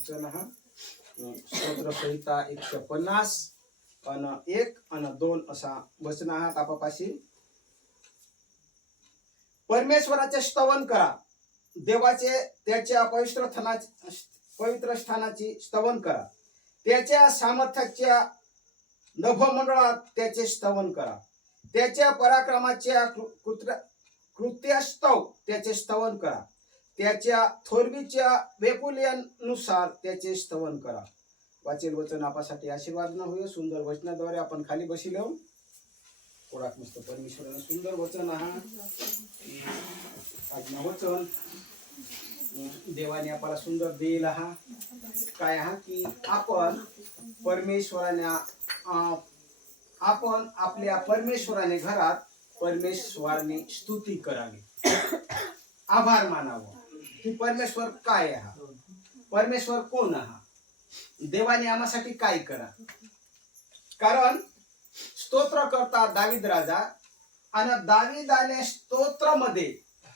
वचन हा स्तोत्र संहिता 150 आणि 1 आणि 2 असा वचन आहात आपापाशी. परमेश्वराचे स्तवन करा, देवाचे त्याच्या पवित्र स्थानाची स्तवन करा, त्याच्या सामर्थ्याच्या नभमंडळात त्याचे स्तवन करा, त्याच्या पराक्रमाच्या कृत्यास्तव त्याचे स्तवन करा, त्याच्या थोरवीच्या वेकुल्यानुसार त्याचे स्तवन करा. वाचेल वचन आपासाठी आशीर्वाद न होय. सुंदर वचनाद्वारे आपण खाली बसी लावून कोडाक मस्त परमेश्वरानं सुंदर वचन आज्ञा वचन देवाने आपल्याला सुंदर देईल काय की आपण आपल्या परमेश्वराने घरात परमेश्वराने स्तुती करावी, आभार मानावं की परमेश्वर काय परमेश्वर कोण देवाने आम्हासाठी काय करा. कारण स्तोत्र करता दावीद राजा आणि दावीदाने स्तोत्रामध्ये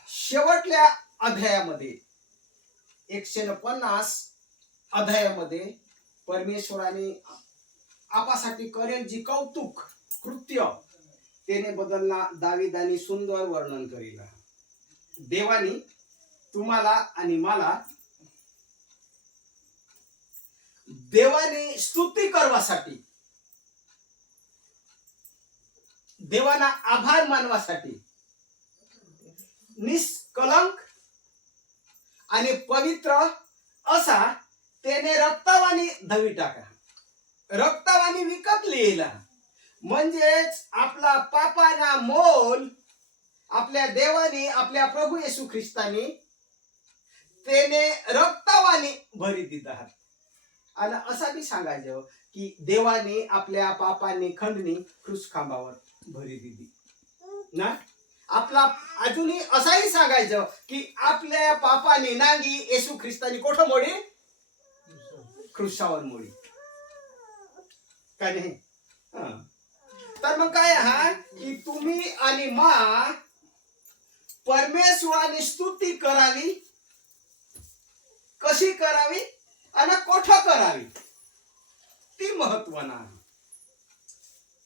शेवटल्या अध्यायामध्ये 150 अध्यायामध्ये परमेश्वराने आपासाठी करेल जी कौतुक कृत्य त्याने बदलना दावीदानी सुंदर वर्णन करेल. देवानी तुम्हाला आणि मला देवाने स्तुती करवासाठी, देवाना आभार मानवासाठी निष्कलंक आणि पवित्र असा त्याने रक्तावानी धवी टाका, रक्तावानी विकत लिहिला. म्हणजेच आपला पापाना मोल आपल्या देवाने, आपल्या प्रभू येशू ख्रिस्तानी त्याने रक्तावानी भरी दिला. आणि असा बी सांगायचं की देवाने आपल्या पापाने खंडणी क्रूस खांबावर भरी दिली ना. आपला अजूनही असाही सांगायचं की आपल्या पापाने नांगी येशू ख्रिस्तानी कोठं मोडी, क्रूसावर मोडी का नाही. तर मग काय की तुम्ही आणि मा परमेश्वराने स्तुती करावी. कशी करावी आणि कोठं करावी ती महत्वाना.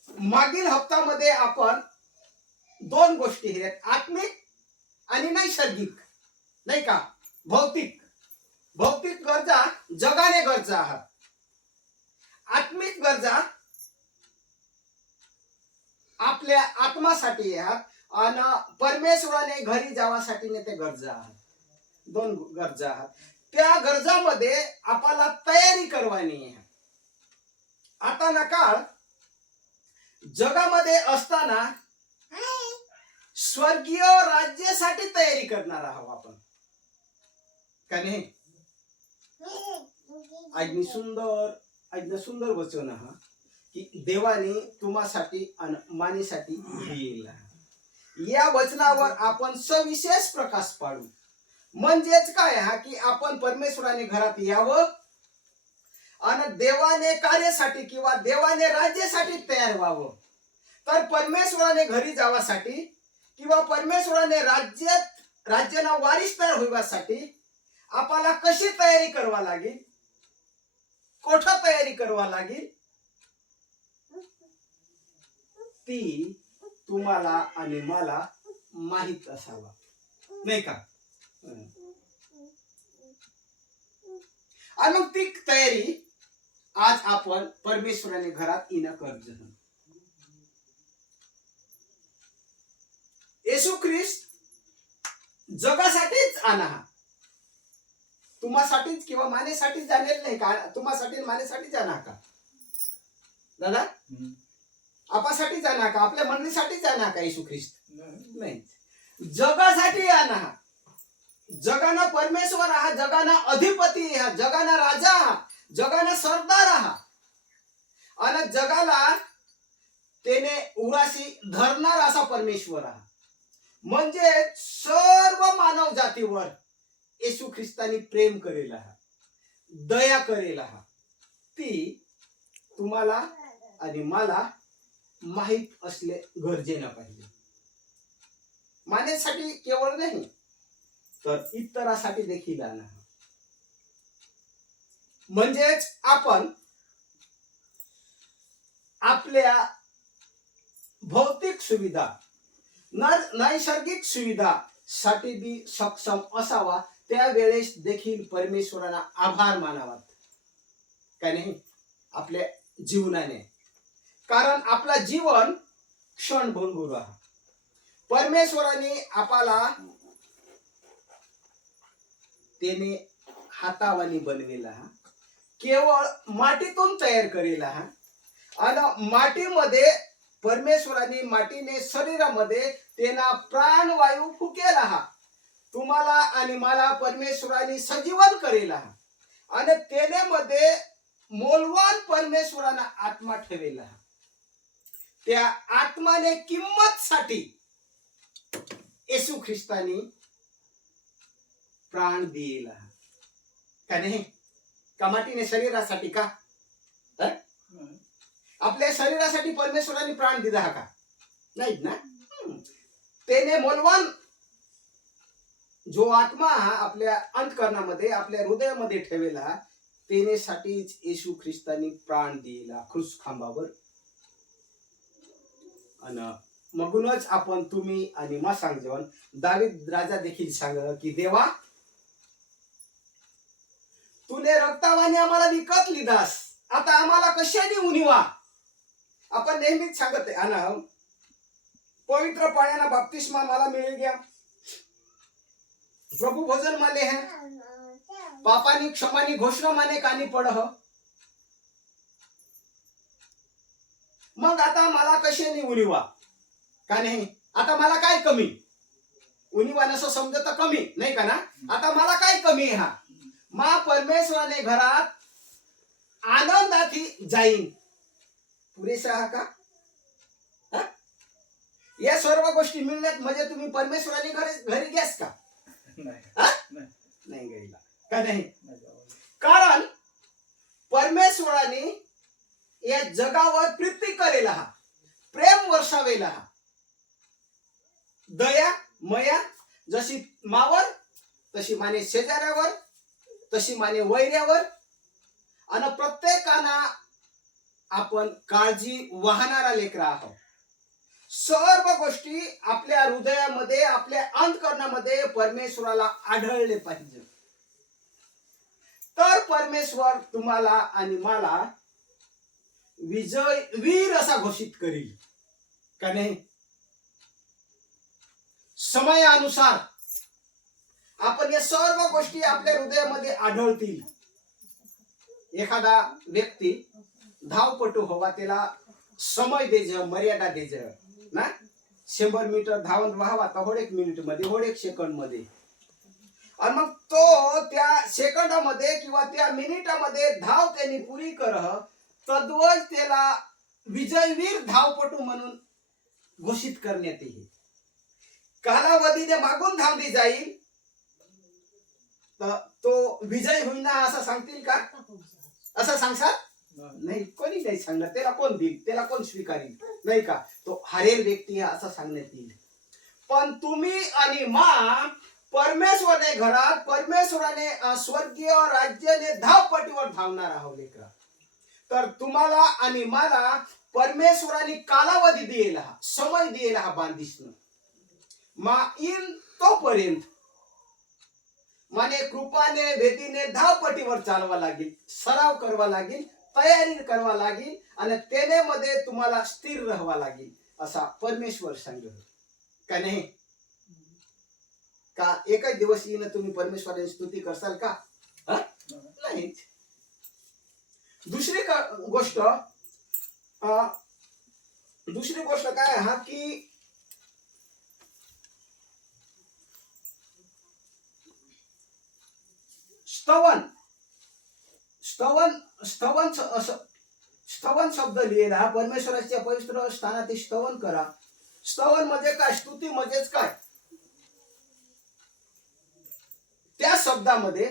मागील हप्त्यामध्ये आपण 2 गोष्टी आहेत, आत्मिक आणि नैसर्गिक, नाही का. भौतिक गरजा जगाने गरजा आहात, आत्मिक गरजा आपल्या आत्मासाठी आहात आणि परमेश्वराने घरी जावासाठी ते गरजा आहात. 2 गरजा आहात. त्या गरजामध्ये आपल्याला तयारी करवानी आहे. आता ना काळ जगामध्ये असताना स्वर्गीय राज्यासाठी तयारी करणार आहोत आपण का नाही. आज्ञा सुंदर वचन की देवाने तुम्हासाठी आणि मानेसाठी येईल. या वचनावर आपण सविशेष प्रकाश पाडू. म्हणजेच काय की आपण परमेश्वराने घरात यावं आणि देवाने कार्यासाठी किंवा देवाने राज्यासाठी तयार व्हावं. तर परमेश्वराने घरी जावासाठी किंवा परमेश्वराने राज्याला वारिसदार होण्यासाठी आपल्याला कशी तयारी करवा लागेल, कोठं तयारी करवा लागेल ती तुम्हाला आणि मला माहित असावा, नाही का. आणि ती तयारी आज आपण परमेश्वराने घरात येणं कर्ज. येशू ख्रिस्त जगासाठीच आणा, तुम्हासाठीच किंवा मानेसाठी जाणेल नाही का. तुम्हासाठी मानेसाठी जाणार का दादा, आपासाठी जाणार का, आपल्या मंडळीसाठी जाणार का येशू ख्रिस्त नाही. जगासाठी आणा. जगाना परमेश्वर जगाना अधिपती जगाना राजा जगाना सरदार आणि जगाला त्याने उराशी धरणार असा परमेश्वर म्हणजे सर्व मानव जातीवर येशू ख्रिस्तानी प्रेम करेल, दया करेल. ती तुम्हाला आणि मला माहित असले गरजेनं पाहिजे. मानेसाठी केवळ नाही तर इतरासाठी देखील आणा. म्हणजेच आपण आपल्या भौतिक सुविधा नैसर्गिक सुविधा साठी बी सक्षम असावा, त्यावेळेस देखील परमेश्वराला आभार मानावा का नाही आपल्या जीवनाने. कारण आपला जीवन क्षणभंगुर आहे. परमेश्वराने आपल्याला त्याने हातावानी बनवेला, केवळ मातीतून तयार करेला. आणि मातीमध्ये परमेश्वराने मातीने शरीरामध्ये त्यांना प्राणवायू फुकेला. तुम्हाला आणि मला परमेश्वराने सजीवन करेला आणि त्याने मध्ये मोलवान परमेश्वराने आत्मा ठेवेला. त्या आत्माने किंमत साठी येशू ख्रिस्तानी प्राण दिला का नाही. का मातीने शरीरासाठी का आपल्या शरीरासाठी परमेश्वराने प्राण दिला का नाही ना. त्याने मोलवान जो आत्मा आपल्या अंतकरणामध्ये आपल्या हृदयामध्ये ठेवला, त्यानेसाठीच येशू ख्रिस्तानी प्राण दिला क्रूस खांबावर. आणि मगूनच आपण तुम्ही आणि मा सांगजवन दावीद राजा देखील सांग की देवा तुने रक्तावाने आम्हाला विकत लिदास, आता आम्हाला कशाने उनिवा. आपण नेहमीच सांगत आहे पवित्र पाण्याना बाप्तिस्मा मला मिळेल गया, प्रभु भोजन माले हैं, पापानी क्षमानी घोषणा माने कानी पड. मग आता मला कशाने उनिवा का नाही. आता मला काय कमी उनिवा नसं समजत कमी नाही का ना. आता मला काय कमी हा मा परमेश्वराने घरात आनंदाती जाईन पुरेसा हा का. या सर्व गोष्टी मिळण्यात म्हणजे तुम्ही परमेश्वराने घरी घ्यास का नाही गेला का नाही. कारण परमेश्वराने या जगावर प्रीती करेला, प्रेम वर्षावेला, दया मया जशी मावर तशी माने शेजाऱ्यावर, तशी माने वैऱ्यावर. आणि प्रत्येकाना आपण काळजी वाहणारा लेकरा आहोत. सर्व गोष्टी आपल्या हृदयामध्ये आपल्या अंतकरणामध्ये परमेश्वराला आढळले पाहिजे, तर परमेश्वर तुम्हाला आणि मला विजय वीर असा घोषित करील का नाही. समयानुसार आपण या सर्व गोष्टी आपल्या हृदयामध्ये आढळतील. एखादा व्यक्ती धावपटू हवा, त्याला समय देज मर्यादा देज ना. 100 मीटर धावत व्हावा तर 1 मिनिट मध्ये 1 सेकंड मध्ये. आणि मग तो त्या सेकंदामध्ये किंवा त्या मिनिटामध्ये धाव त्यांनी पुरी कर, तद्वज त्याला विजयवीर धावपटू म्हणून घोषित करण्यात येईल. कालावधीने मागून धावली जाईल तर तो विजय होईना असं सांगतील का. असं सांगसाल नाही, कोणी नाही सांगणार. त्याला कोण देईल, त्याला कोण स्वीकारेल नाही का. तो हरेल व्यक्ती असं सांगण्यात येईल. पण तुम्ही आणि मा परमेश्वराने घरात परमेश्वराने स्वर्गीय राज्याने धावपटीवर धावणार आहोत लेकरा. तर तुम्हाला आणि मला परमेश्वराने कालावधी दिलेला, समय दिलेला हा बांधिष्ण मा इन तोपर्यंत माने कृपाने भेटीने धावपटीवर चालवा लागेल, सराव करवा लागेल, तयारी करवा लागेल आणि त्याने मध्ये तुम्हाला स्थिर राहावा लागेल असा परमेश्वर सांगतो का नाही. का एकच दिवस येईन तुम्ही परमेश्वराची स्तुती करसाल का नाही. दुसरी गोष्ट काय हा की स्तवन शब्द लिहिला परमेश्वराच्या पवित्र स्थानात स्तवन करा. स्तवन म्हणजे काय, स्तुती म्हणजेच काय. त्या शब्दामध्ये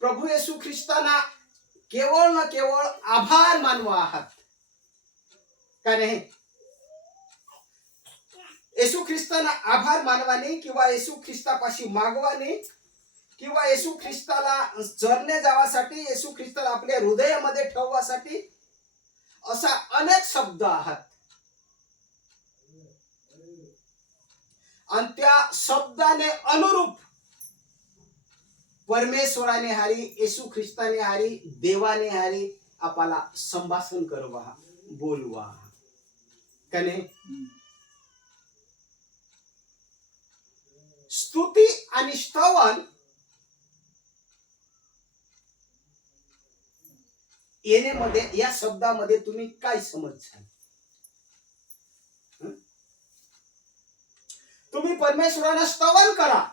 प्रभू येशू ख्रिस्ताना केवळ ना केवळ आभार मानवा आहात का नाही. येशू ख्रिस्ताना आभार मानवाने किंवा येशू ख्रिस्तापाशी मागवाने किंवा येशू ख्रिस्ताला चरणे जावासाठी, येशू ख्रिस्ताला आपल्या हृदयामध्ये ठेवण्यासाठी असा अनेक शब्द आहात. आणि त्या शब्दाने अनुरूप परमेश्वराने हारी, येशू ख्रिस्ताने हारी, देवाने हारी आपल्याला संभाषण करवा, बोलवा का नाही. स्तुती आणि स्तवन येण्यामध्ये, या शब्दामध्ये तुम्ही काय समजता? तुम्ही परमेश्वराला स्तवन करा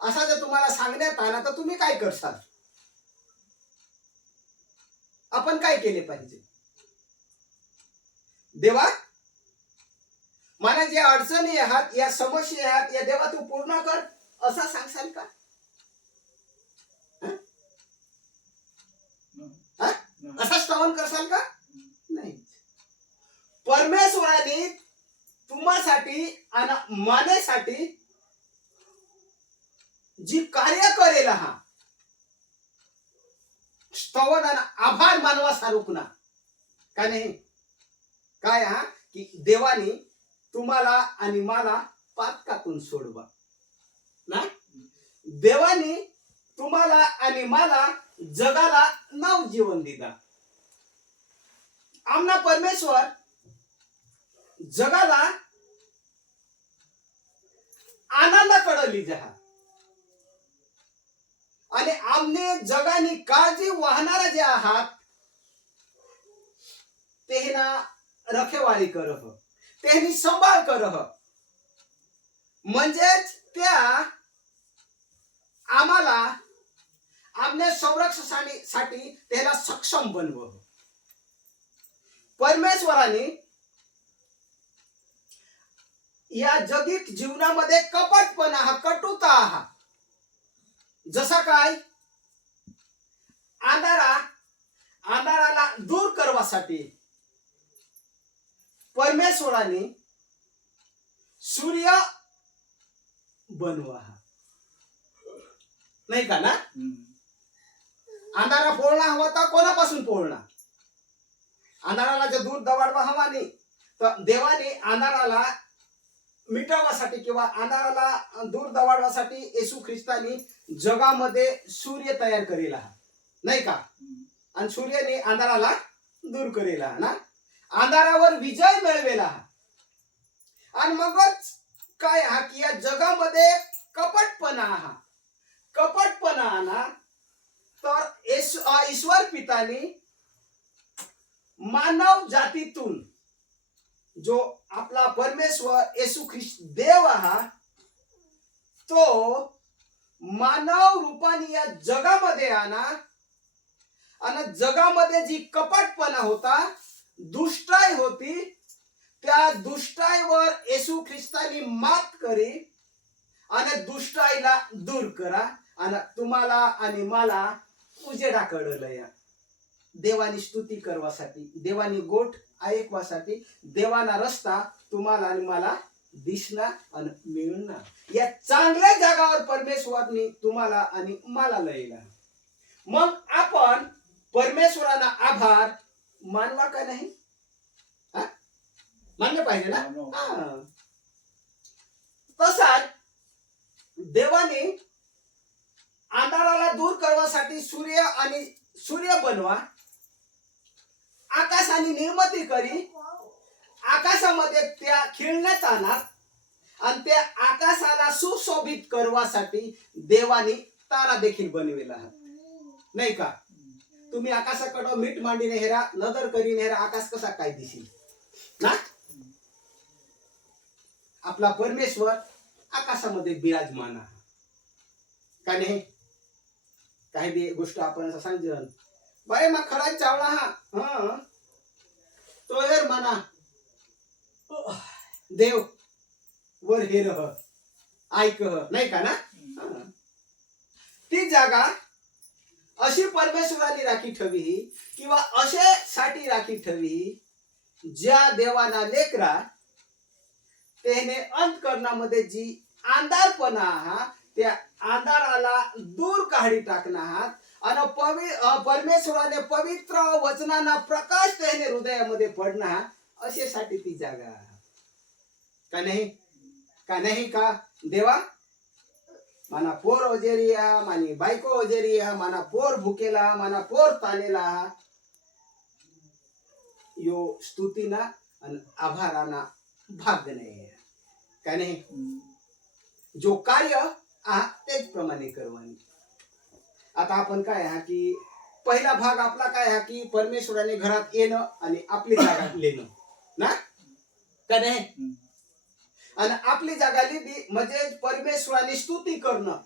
असा जर तुम्हाला सांगण्यात आला तर तुम्ही काय करसाल? आपण काय केले पाहिजे? देवा, मला जे अडचणी आहात, या समस्या आहात, या देवा तू पूर्ण कर असा सांगसाल का? असा स्तवन करसाल का? नाही. परमेश्वराने तुम्हासाठी आणि मानेसाठी जी कार्य करेल हा स्तवन आणि आभार मानवा सारूपना का नाही. काय हा की देवाने तुम्हाला आणि मला पातकातून सोडवा ना. देवाने तुम्हाला आणि मला जगाला नव जीवन दिला. आमना परमेश्वर जगाला आनंदाकडे लिजा आणि आमने जगाने काळजी वाहणारा जे आहात ते ना रखेवाळी करह, त्यांनी सांभाळ करह, म्हणजेच त्या आम्हाला आमने संरक्षणासाठी त्याला सक्षम बनव. परमेश्वराने या जगित जीवनामध्ये कपटपणा हा, कटुता हा, जसा काय अंधाराला दूर करण्यासाठी परमेश्वराने सूर्य बनवा नाही का ना. अंधारा पोळणा हवा तर कोणापासून पोळणा? अंधाराला जर दूर दबाडवा हवा नाही तर देवाने अंधाराला मिटवण्यासाठी किंवा अंधाराला दूर दबाडण्यासाठी येशू ख्रिस्तानी जगामध्ये सूर्य तयार करेला नाही का. आणि सूर्याने अंधाराला दूर करेला ना, अंधारावर विजय मिळवेला. आणि मगच काय हा की या जगामध्ये कपटपणा हा, कपटपणा ना तर ईश्वर पिताने मानव जातीतून जो आपला परमेश्वर येशू ख्रिस्त देव हा, तो मानव रूपाने या जगामध्ये आला आणि जगामध्ये जी कपटपणा होता, दुष्टाई होती, त्या दुष्टाईवर येशू ख्रिस्तानी मात करी आणि दुष्टाईला दूर करा आणि तुम्हाला आणि मला उजेडाकडे या देवानी स्तुती करण्यासाठी, देवानी गोठ ऐकवासाठी, देवाना रस्ता तुम्हाला आणि मला दिसणार आणि मिळणार. या चांगल्या जागावर परमेश्वराने तुम्हाला आणि मला लयला. मग आपण परमेश्वराला आभार मानवा का नाही? मानलं पाहिजे ना. तसाच देवाने अंधाराला दूर करण्यासाठी सूर्य बनवा, आकाशाने निर्मिती करी, आकाशामध्ये त्या खेळण्यात आणा आणि त्या आकाशाला सुशोभित करण्यासाठी देवाने तारा देखील बनविला नाही का. तुम्ही आकाशाकडे मीठ मांडीने हेरा, नजर करीने हेरा, आकाश कसा काय दिसेल ना. आपला परमेश्वर आकाशामध्ये विराजमान आहे का नाही. काही बी गोष्ट आपण असं सांगतो बाई मग खरा चावला हा तो हेर म्हणा देव वर हेर ऐक नाही का ना. ती जागा अशी परमेश्वराने राखी ठेवी किंवा असे साठी राखी ठेवी ज्या देवाना लेकरा त्याने अंतकरणामध्ये जी अंधारपणा हा त्या अंधाराला दूर काढी टाकणार आणि परमेश्वराने पवित्र वचनांना प्रकाश त्याने हृदयामध्ये पडणार अशासाठी ती जागा का नाही? का नाही का देवा? माना पोर ओजेरिया, मानी बायको ओजेरिया, माना पोर भुकेला, माना पोर तानेला, यो स्तुतीना आणि आभाराना भाग नाही का नाही? जो कार्य तेच प्रमाणे करवानी. आता आपण काय हा की पहिला भाग आपला काय हा की परमेश्वराने घरात येणं आणि आपली जागा लेणं ना का नाही? आणि आपली जागा लिहिली म्हणजे परमेश्वराने स्तुती करणं,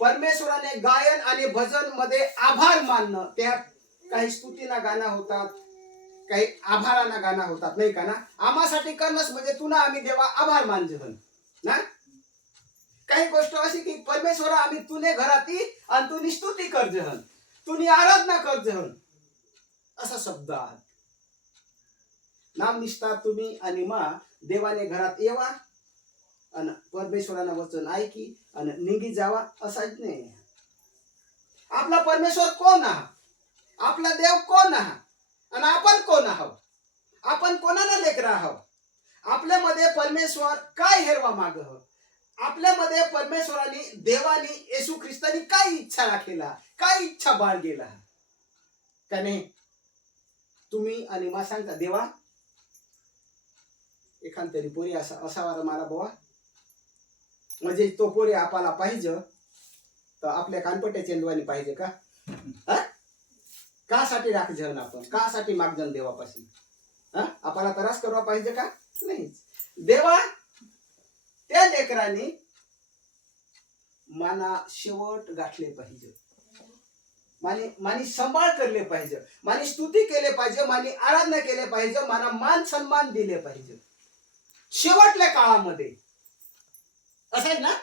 परमेश्वराने गायन आणि भजन मध्ये आभार मानणं. त्यात काही स्तुतीना गाणं होतात, काही आभाराना गाणं होतात नाही का ना? आम्हासाठी करणंच म्हणजे तुला आम्ही देवा आभार मानजहन ना. काही गोष्ट अशी की परमेश्वरा आम्ही तुने घरात ये आणि तुनी स्तुती करजहन, तुनी आराधना करजहन असा शब्द आहे. नाम निष्ठा तुम्ही आणि मा देवाने घरात येवा आणि परमेश्वरानं वचन ऐकी आणि निघी जावा असाच नाही. आपला परमेश्वर कोण आहे? आपला देव कोण आहे? आणि आपण कोण आहोत? आपण कोणाला लेकरं आहोत? आपल्यामध्ये परमेश्वर काय हेरवा माग? आपल्यामध्ये परमेश्वराने देवाने येशू ख्रिस्तानी काय इच्छा राखेला, काय इच्छा बाळगेला का नाही? तुम्ही आणि मा सांगता देवा एखाद तरी पोरी असावा मला बाबा, म्हणजे तो पोरी आपल्याला पाहिजे तर आपल्या कानपट्या चेंडवानी पाहिजे का? कासाठी राखजन आपण, कासाठी मागजन देवापाशी? आपल्याला त्रास करवा पाहिजे का? नाही. देवा त्या लेकरांनी माना शेवट गाठले पाहिजे, मानी सांभाळ करले पाहिजे, मानी स्तुती केले पाहिजे, मानी आराधना केले पाहिजे, माना मान सन्मान दिले पाहिजे शेवटल्या काळामध्ये. असं ना?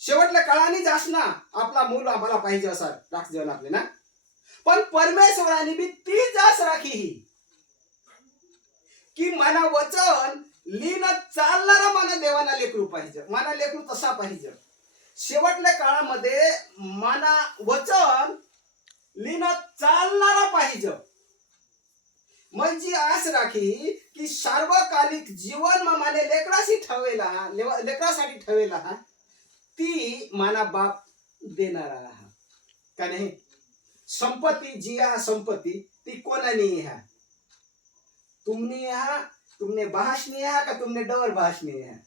शेवटल्या काळाने जास ना आपला मूल आम्हाला पाहिजे असा राखजन आपले ना. पण परमेश्वराने बी ती जास राखी की मना वचन लीन चालणारा मना देवाना लेकरू पाहिजे, मना लेकरू तसा पाहिजे. शेवटल्या काळामध्ये मना वचन लीन चालणारा पाहिजे. म्हणजे आस राखी की सार्वकालिक जीवन माने लेकराशी ठेवेला, लेकरासाठी ठेवेला ती माना बाप देणारा का नाही? संपत्ती जी संपत्ती ती कोणानी है? तुमने है, तुमने बहाशनी है का तुमने डवर बहाशनी है?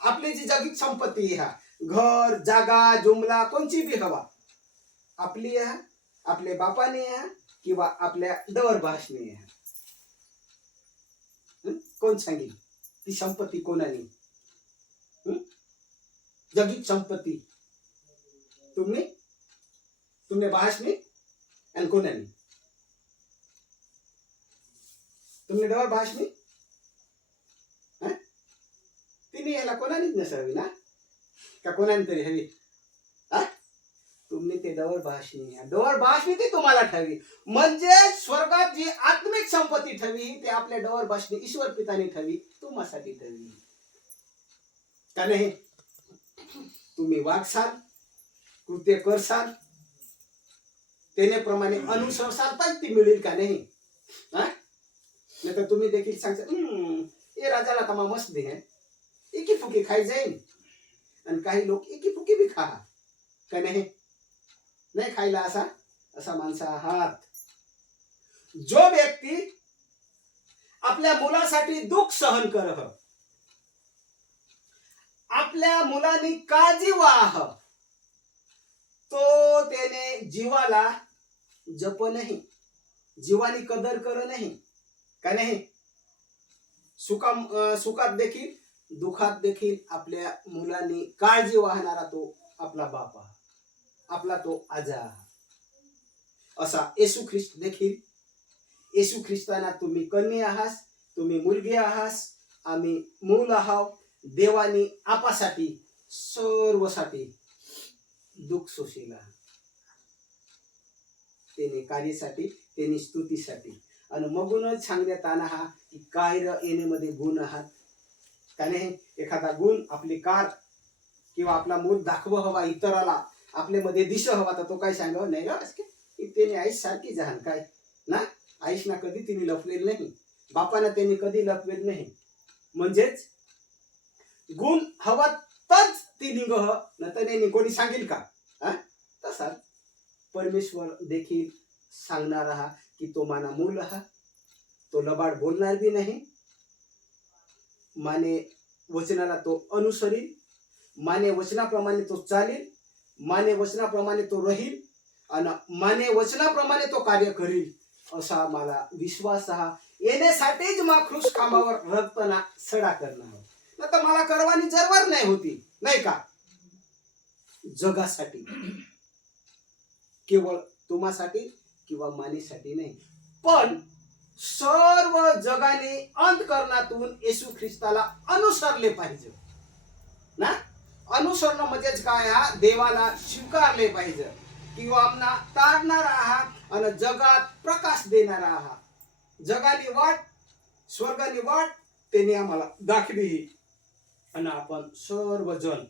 आपली जी जगीत संपत्ती है, घर जागा जुमला कोणची बी हवा आपली आहे, आपल्या बापाने आहे किंवा आपल्या डवर बहाशनी आहे. कोण सांगेल ती संपत्ती कोणानी? जगीत संपत्ती तुमने बहाशनी आणि कोणानी? तुमने डवर बहाशनी तिने याला कोणानीच नसावी ना का कोणाने तरी हवी? तुम्ही ते डवर भाषणी ती तुम्हाला ठेवी. म्हणजे स्वर्गात जी आत्मिक संपत्ती ठेवी ते आपल्या डवर भाषणी ईश्वर पिताने ठेवी, तुम्हासाठी ठेवी का नाही? तुम्ही वागसाल, कृत्य करसाल, त्यानेप्रमाणे अनुसरसाल पण ती मिळेल का नाही? नाही तर तुम्ही देखील सांगता ए राजाला तमा मस्त दे एकी फुकी खाई जाईल आणि काही लोक एकी फुकी बी खा का नाही? नाही खायला असा माणसा आहात. जो व्यक्ती आपल्या मुलासाठी दुःख सहन करह, आपल्या मुलांनी काळजी वाह, तो त्याने जीवाला जप नाही, जीवानी कदर कर नाही का नाही? सुखात देखील दुखात देखील आपल्या मुलांनी काळजी वाहणारा तो आपला बाप, आपला तो आजा. असा येशू ख्रिस्त देखील, येशू ख्रिस्ताना तुम्ही कन्या आहात, तुम्ही मुलगी आहात, आम्ही मूल आहोत. देवानी आपासाठी सर्वसाठी दुःख सोशिला, त्याने कार्यासाठी, त्याने स्तुतीसाठी. आणि मगूनच सांगण्यात आला की कायर येण्यामध्ये गुण आहात का नाही? एखादा गुण आपली कार किंवा आपला मूल दाखव हवा इतराला, आपल्यामध्ये दिश हवा, तर तो काय सांगाव नाही ग त्याने आईश सारखी जहान काय ना, आईशना कधी तिने लपवेल नाही, बापानं त्यांनी कधी लपवेल नाही. म्हणजेच गुण हवा तच ती निघ न तर कोणी सांगेल का. तसाच परमेश्वर देखील सांगणार हा की तो माना मूल हा, तो लबाड बोलणार बी नाही, माने वचनाला तो अनुसरील, माने वचनाप्रमाणे तो चालेल, माने वचनाप्रमाणे तो राहील आणि माने वचनाप्रमाणे तो कार्य करील, असा मला विश्वास हा. येण्यासाठीच मा क्रूस खांबावर रक्तना सडा करणार, न तर मला करवानी जरवर नाही होती नाही का. जगासाठी, केवळ तुम्हासाठी किंवा मानेसाठी नाही, पण सर्व जगाने अंतकरणातून येशू ख्रिस्ताला अनुसरले पाहिजे ना. अनुसरणं म्हणजेच काय हा, देवाला स्वीकारले पाहिजे किंवा आम्हाला तारणारा आहात आणि जगात प्रकाश देणारा आहात. जगाली वाट स्वर्गाली वाट त्याने आम्हाला दाखवी आणि आपण सर्वजण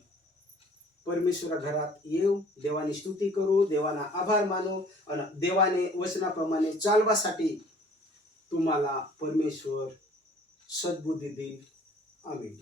परमेश्वरा घरात येऊ, देवानी स्तुती करू, देवाना आभार मानू आणि देवाने वचनाप्रमाणे चालवासाठी तुम्हाला परमेश्वर सद्बुद्धी देईल. आमीन.